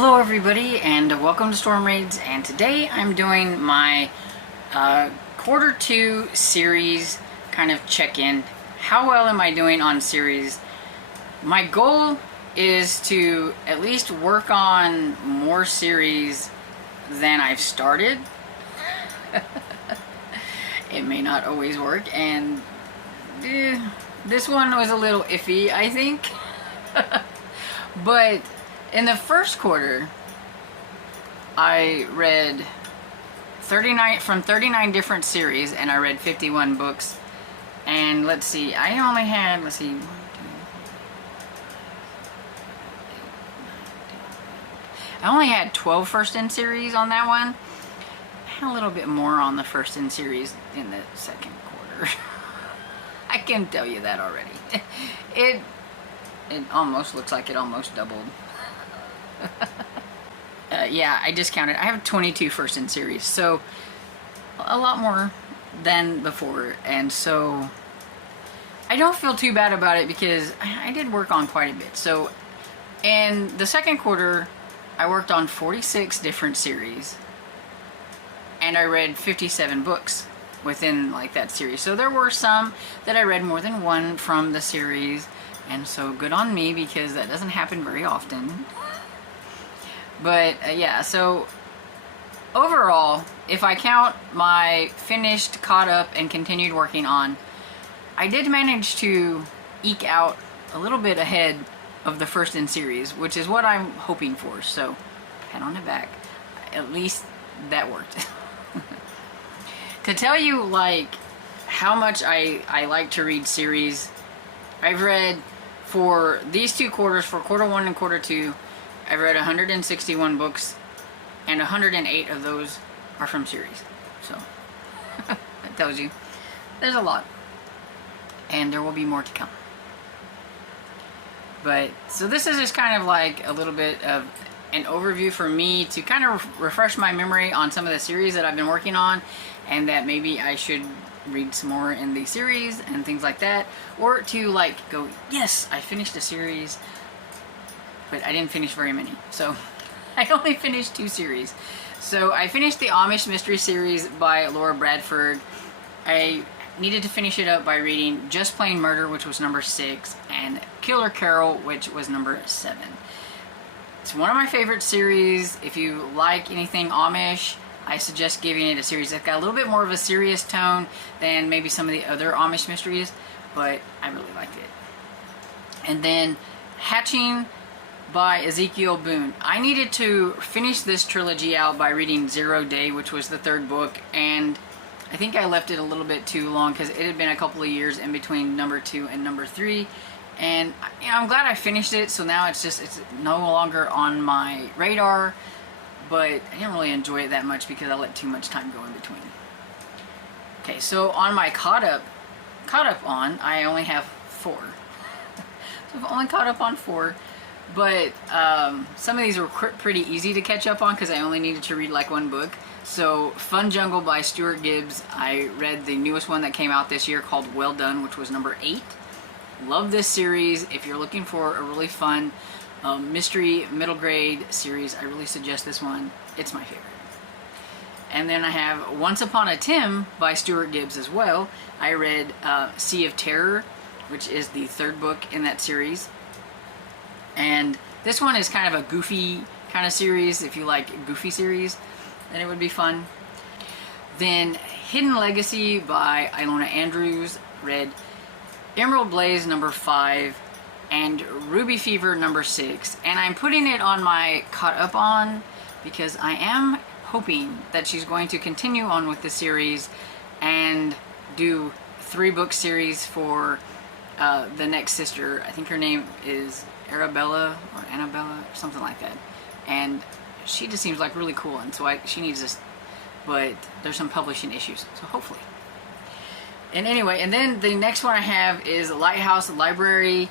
Hello everybody and welcome to Storm Raids, and today I'm doing my quarter 2 series kind of check-in. How well am I doing on series? My goal is to at least work on more series than I've started. It may not always work, and this one was a little iffy, I think. But in the first quarter, I read 39 different series, and I read 51 books. And let's see, I only had, I only had 12 first in series on that one. I had a little bit more on the first in series in the second quarter. I can tell you that already. It almost looks like it almost doubled. Yeah, I discounted. I have 22 first in series, so a lot more than before, and so I don't feel too bad about it because I did work on quite a bit. So in the second quarter, I worked on 46 different series, and I read 57 books within like that series. So there were some that I read more than one from the series, and so good on me because that doesn't happen very often. But yeah, so overall, if I count my finished, caught up, and continued working on, I did manage to eke out a little bit ahead of the first in series, which is what I'm hoping for. So, pat on the back. At least that worked. To tell you like how much I like to read series, I've read for these two quarters, for quarter 1 and quarter 2, I've read 161 books, and 108 of those are from series. So, that tells you there's a lot. And there will be more to come. But, so this is just kind of like a little bit of an overview for me to kind of refresh my memory on some of the series that I've been working on, and that maybe I should read some more in the series and things like that. Or to like go, yes, I finished a series, but I didn't finish very many. So I only finished 2 series. So I finished the Amish Mystery Series by Laura Bradford. I needed to finish it up by reading Just Plain Murder, which was number 6, and Killer Carol, which was number 7. It's one of my favorite series. If you like anything Amish, I suggest giving it a series. It's got a little bit more of a serious tone than maybe some of the other Amish mysteries, but I really liked it. And then Hatching by Ezekiel Boone. I needed to finish this trilogy out by reading 0 Day, which was the 3rd book, and I think I left it a little bit too long because it had been a couple of years in between number 2 and number 3, and I'm glad I finished it. So now it's no longer on my radar, but I didn't really enjoy it that much because I let too much time go in between. Okay, so on my caught up on, I only have 4. So I've only caught up on 4. But some of these were pretty easy to catch up on because I only needed to read like 1 book. So Fun Jungle by Stuart Gibbs, I read the newest one that came out this year called Well Done, which was number 8. Love this series. If you're looking for a really fun mystery middle grade series, I really suggest this one. It's my favorite. And then I have Once Upon a Tim by Stuart Gibbs as well. I read Sea of Terror, which is the 3rd book in that series. And this one is kind of a goofy kind of series. If you like goofy series, then it would be fun. Then Hidden Legacy by Ilona Andrews. Read Emerald Blaze number 5 and Ruby Fever number 6. And I'm putting it on my caught up on because I am hoping that she's going to continue on with the series and do 3-book series for the next sister. I think her name is Arabella or Annabella or something like that, and she just seems like really cool, and so she needs this, but there's some publishing issues, so hopefully. And anyway, and then the next one I have is Lighthouse Library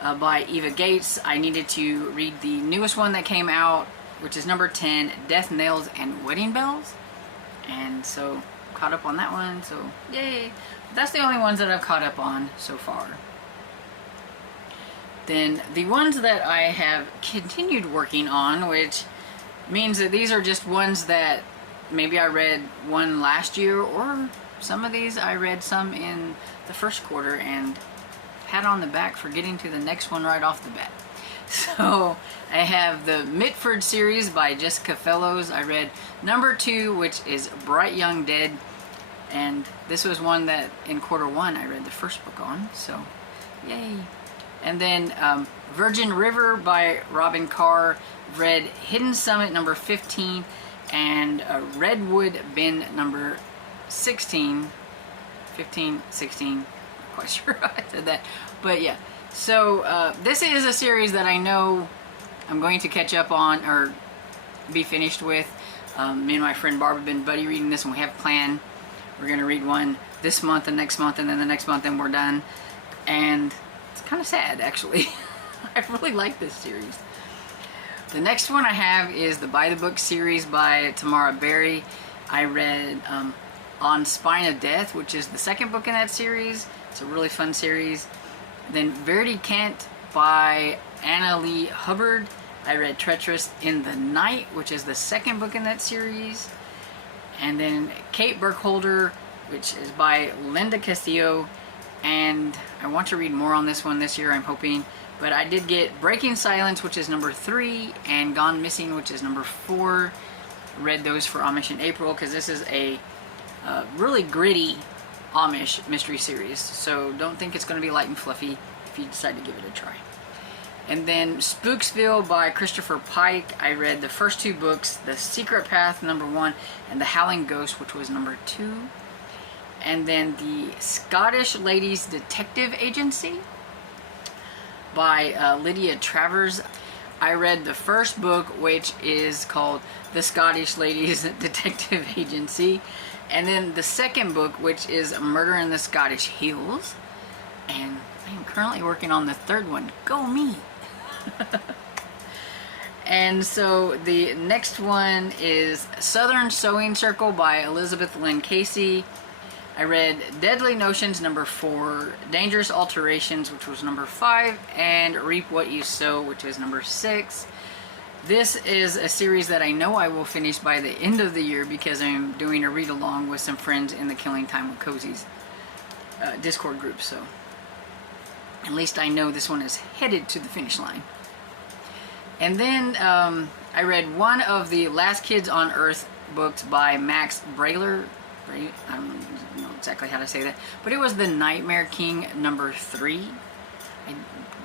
by Eva Gates. I needed to read the newest one that came out, which is number 10, Death, Nails, and Wedding Bells, and so caught up on that one, so yay. That's the only ones that I've caught up on so far. Then the ones that I have continued working on, which means that these are just ones that maybe I read one last year, or some of these I read some in the first quarter, and pat on the back for getting to the next one right off the bat. So I have the Mitford series by Jessica Fellows. I read number 2, which is Bright Young Dead, and this was one that in quarter 1 I read the first book on, so yay. And then Virgin River by Robin Carr, read Hidden Summit number 15 and Redwood Bend number 16, 15, 16, not quite sure how I said that, but yeah. So this is a series that I know I'm going to catch up on or be finished with. Me and my friend Barb have been buddy reading this, and we have a plan. We're going to read one this month and next month, and then the next month, and we're done. And it's kind of sad, actually. I really like this series. The next one I have is the By the Book series by Tamara Berry. I read On Spine of Death, which is the second book in that series. It's a really fun series. Then Verity Kent by Anna Lee Hubbard. I read Treacherous in the Night, which is the second book in that series. And then Kate Burkholder, which is by Linda Castillo. And I want to read more on this one this year, I'm hoping. But I did get Breaking Silence, which is number 3, and Gone Missing, which is number 4. Read those for Amish in April, because this is a really gritty Amish mystery series, so don't think it's going to be light and fluffy if you decide to give it a try. And then Spooksville by Christopher Pike. I read the first 2 books, The Secret Path number 1 and The Howling Ghost, which was number 2. And then the Scottish Ladies Detective Agency by Lydia Travers. I read the first book, which is called The Scottish Ladies Detective Agency. And then the second book, which is Murder in the Scottish Hills. And I am currently working on the third one. Go me! And so the next one is Southern Sewing Circle by Elizabeth Lynn Casey. I read Deadly Notions number 4, Dangerous Alterations, which was number 5, and Reap What You Sow, which was number 6. This is a series that I know I will finish by the end of the year, because I'm doing a read-along with some friends in the Killing Time with Cozy's Discord group, so at least I know this one is headed to the finish line. And then I read one of the Last Kids on Earth books by Max Brailer. I don't know exactly how to say that, but it was The Nightmare King number 3. I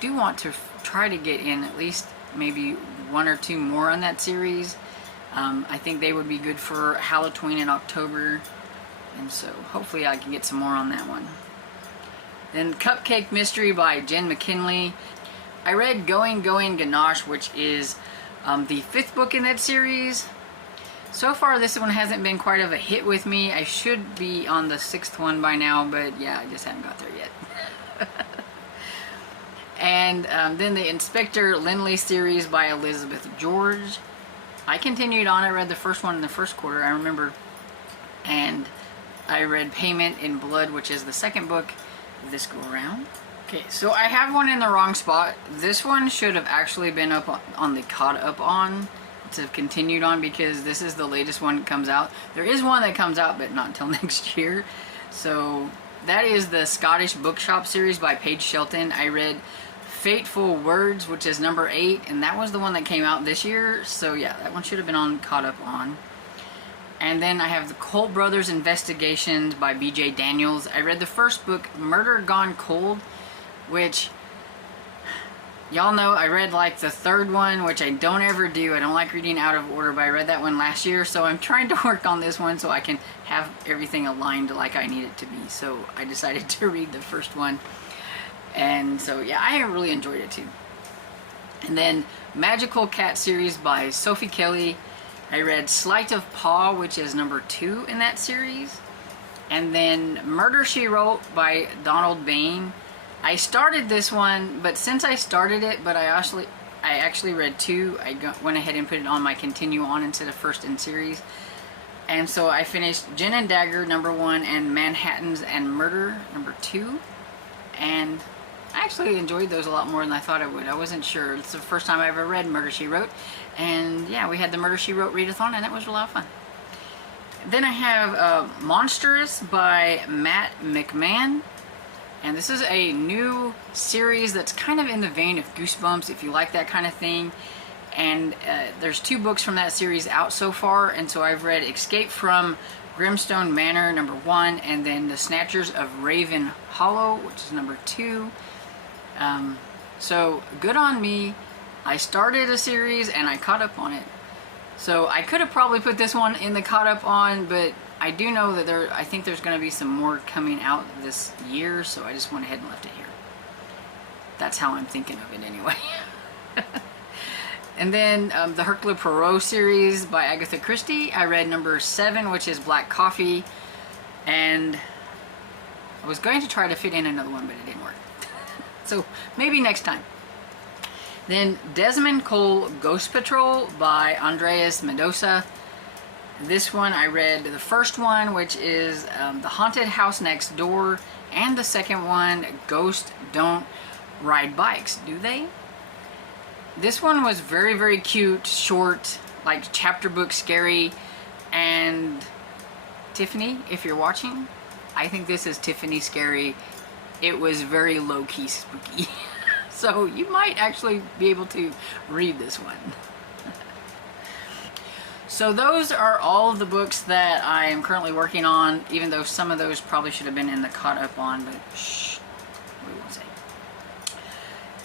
do want to try to get in at least maybe 1 or 2 more on that series. I think they would be good for Halloween in October, and so hopefully I can get some more on that one. Then Cupcake Mystery by Jen McKinley. I read Going Ganache, which is the 5th book in that series. So far this one hasn't been quite of a hit with me. I should be on the 6th one by now, but yeah, I just haven't got there yet. And then the Inspector Lindley series by Elizabeth George. I continued on. I read the first one in the first quarter, I remember. And I read Payment in Blood, which is the second book this go around. Okay, so I have one in the wrong spot. This one should have actually been up on the caught up on to have continued on, because this is the latest one that comes out. There is one that comes out, but not until next year. So that is the Scottish Bookshop series by Paige Shelton. I read Fateful Words, which is number 8, and that was the one that came out this year. So yeah, that one should have been on caught up on. And then I have the Colt Brothers Investigations by B.J. Daniels. I read the first book, Murder Gone Cold, which y'all know I read like the 3rd one, which I don't ever do. I don't like reading out of order, but I read that one last year, so I'm trying to work on this one so I can have everything aligned like I need it to be. So I decided to read the first one, and so yeah, I really enjoyed it too. And then Magical Cat series by Sophie Kelly. I read Sleight of Paw, which is number 2 in that series. And then Murder, She Wrote by Donald Bain. I started this one, but since I started it, but I actually read 2, went ahead and put it on my continue on instead of first in series. And so I finished Gin and Dagger number 1 and Manhattans and Murder number 2. And I actually enjoyed those a lot more than I thought I would. I wasn't sure. It's the first time I ever read Murder, She Wrote. And yeah, we had the Murder, She Wrote readathon, and that was a lot of fun. Then I have Monstrous by Matt McMahon. And this is a new series that's kind of in the vein of Goosebumps, if you like that kind of thing. And there's 2 books from that series out so far. And so I've read Escape from Grimstone Manor, number 1, and then The Snatchers of Raven Hollow, which is number 2. So good on me. I started a series and I caught up on it. So I could have probably put this one in the caught up on, but I do know that I think there's going to be some more coming out this year, so I just went ahead and left it here. That's how I'm thinking of it anyway. And then the Hercule Poirot series by Agatha Christie. I read number 7, which is Black Coffee, and I was going to try to fit in another one, but it didn't work. So maybe next time. Then Desmond Cole Ghost Patrol by Andreas Mendoza. This one I read the first one, which is The Haunted House Next Door, and the second one, Ghosts Don't Ride Bikes, Do They? This one was very, very cute, short, like chapter book scary. And Tiffany, if you're watching, I think this is Tiffany scary. It was very low-key spooky. So you might actually be able to read this one. So those are all of the books that I am currently working on, even though some of those probably should have been in the caught up on, but shh, we won't say.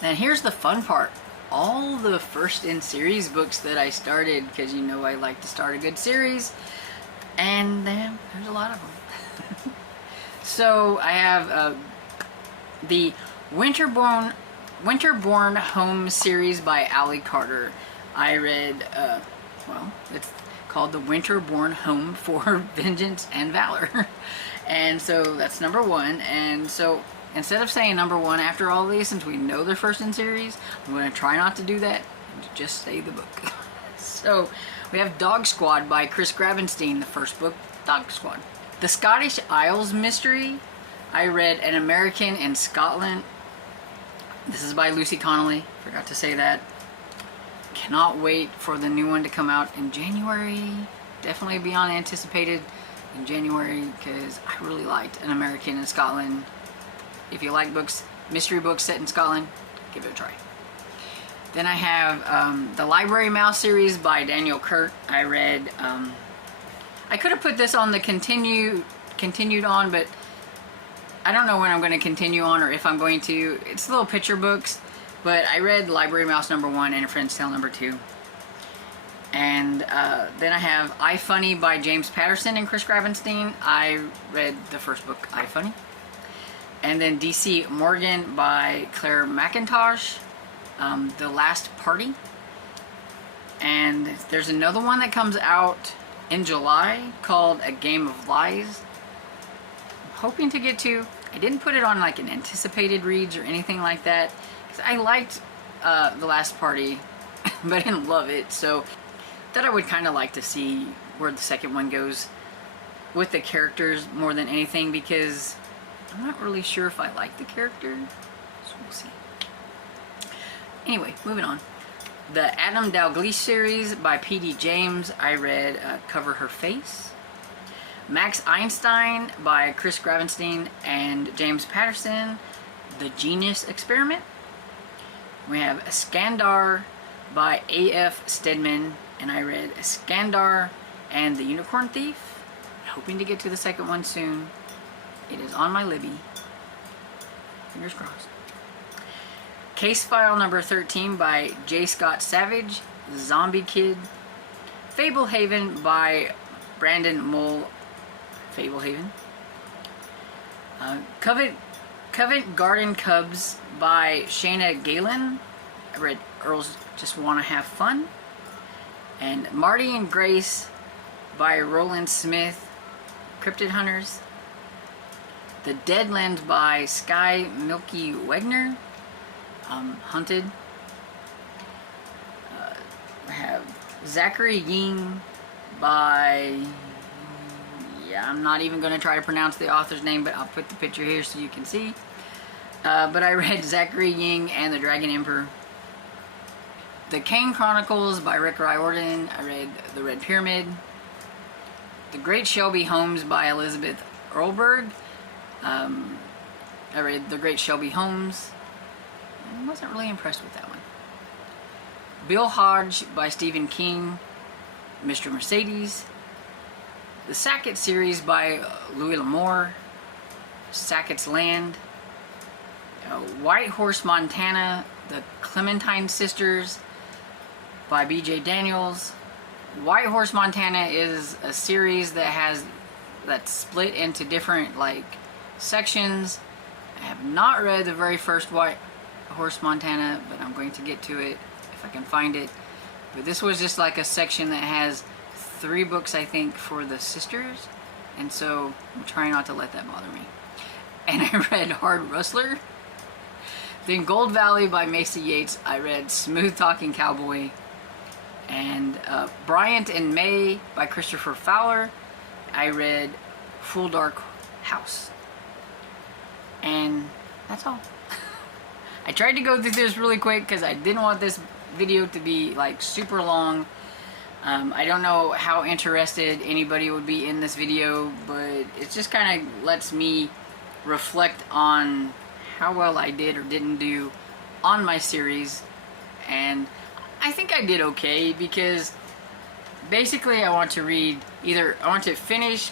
Then here's the fun part. All the first in series books that I started, because you know I like to start a good series, and there's a lot of them. So I have the Winterborn Home series by Allie Carter. I read, well, it's called The Winterborn Home for Vengeance and Valor. And so that's number 1. And so instead of saying number 1 after all these, since we know they're first in series, I'm going to try not to do that and just say the book. So we have Dog Squad by Chris Grabenstein, the first book, Dog Squad. The Scottish Isles Mystery. I read An American in Scotland. This is by Lucy Connolly. Forgot to say that. Cannot wait for the new one to come out in January. Definitely beyond anticipated in January, because I really liked An American in Scotland. If you like books, mystery books set in Scotland, give it a try. Then I have the Library Mouse series by Daniel Kirk. I read, I could have put this on the continued on, but I don't know when I'm going to continue on or if I'm going to. It's little picture books, but I read Library Mouse number 1 and A Friend's Tale number 2. And then I have iFunny by James Patterson and Chris Grabenstein. I read the first book, iFunny. And then DC Morgan by Claire McIntosh, The Last Party. And there's another one that comes out in July called A Game of Lies. I'm hoping to get to. I didn't put it on like an anticipated reads or anything like that, because I liked The Last Party, but I didn't love it. So that I would kind of like to see where the second one goes with the characters more than anything, because I'm not really sure if I like the character, so we'll see. Anyway, moving on. The Adam Dalgliesh series by P.D. James. I read Cover Her Face. Max Einstein by Chris Grabenstein and James Patterson. The Genius Experiment. We have Skandar by A.F. Stedman, and I read Skandar and the Unicorn Thief. Hoping to get to the second one soon. It is on my Libby. Fingers crossed. Case File number 13 by J. Scott Savage. Zombie Kid. Fablehaven by Brandon Mull. Fablehaven. Covent Garden Cubs by Shayna Galen. I read Earls Just Wanna Have Fun. And Marty and Grace by Roland Smith. Cryptid Hunters. The Deadlands by Sky Milky Wegner. Hunted. I have Zachary Ying by... Yeah, I'm not even going to try to pronounce the author's name, but I'll put the picture here so you can see. But I read Zachary Ying and the Dragon Emperor. The Kane Chronicles by Rick Riordan. I read The Red Pyramid. The Great Shelby Holmes by Elizabeth Earlberg. I read The Great Shelby Holmes. I wasn't really impressed with that one. Bill Hodge by Stephen King. Mr. Mercedes. The Sackett series by Louis L'Amour. Sackett's Land. White Horse Montana, The Clementine Sisters by B.J. Daniels. White Horse Montana is a series that's split into different like sections. I have not read the very first White Horse Montana, but I'm going to get to it if I can find it. But this was just like a section that has 3 books, I think, for the sisters, and so I'm trying not to let that bother me. And I read Hard Rustler. Then Gold Valley by Macy Yates. I read Smooth Talking Cowboy. And Bryant and May by Christopher Fowler. I read Full Dark House. And that's all. I tried to go through this really quick because I didn't want this video to be like super long. I don't know how interested anybody would be in this video, but it just kind of lets me reflect on how well I did or didn't do on my series, and I think I did okay because basically I want to finish,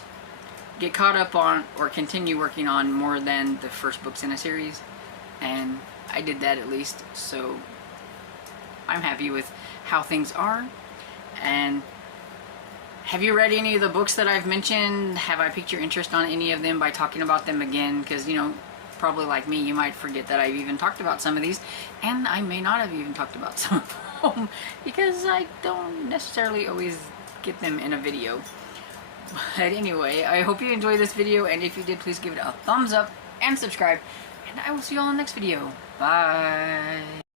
get caught up on, or continue working on more than the first books in a series, and I did that at least, so I'm happy with how things are. And have you read any of the books that I've mentioned? Have I piqued your interest on any of them by talking about them again? Because, you know, probably like me, you might forget that I've even talked about some of these, and I may not have even talked about some of them because I don't necessarily always get them in a video. But anyway, I hope you enjoyed this video, and if you did, please give it a thumbs up and subscribe, and I will see you all in the next video. Bye!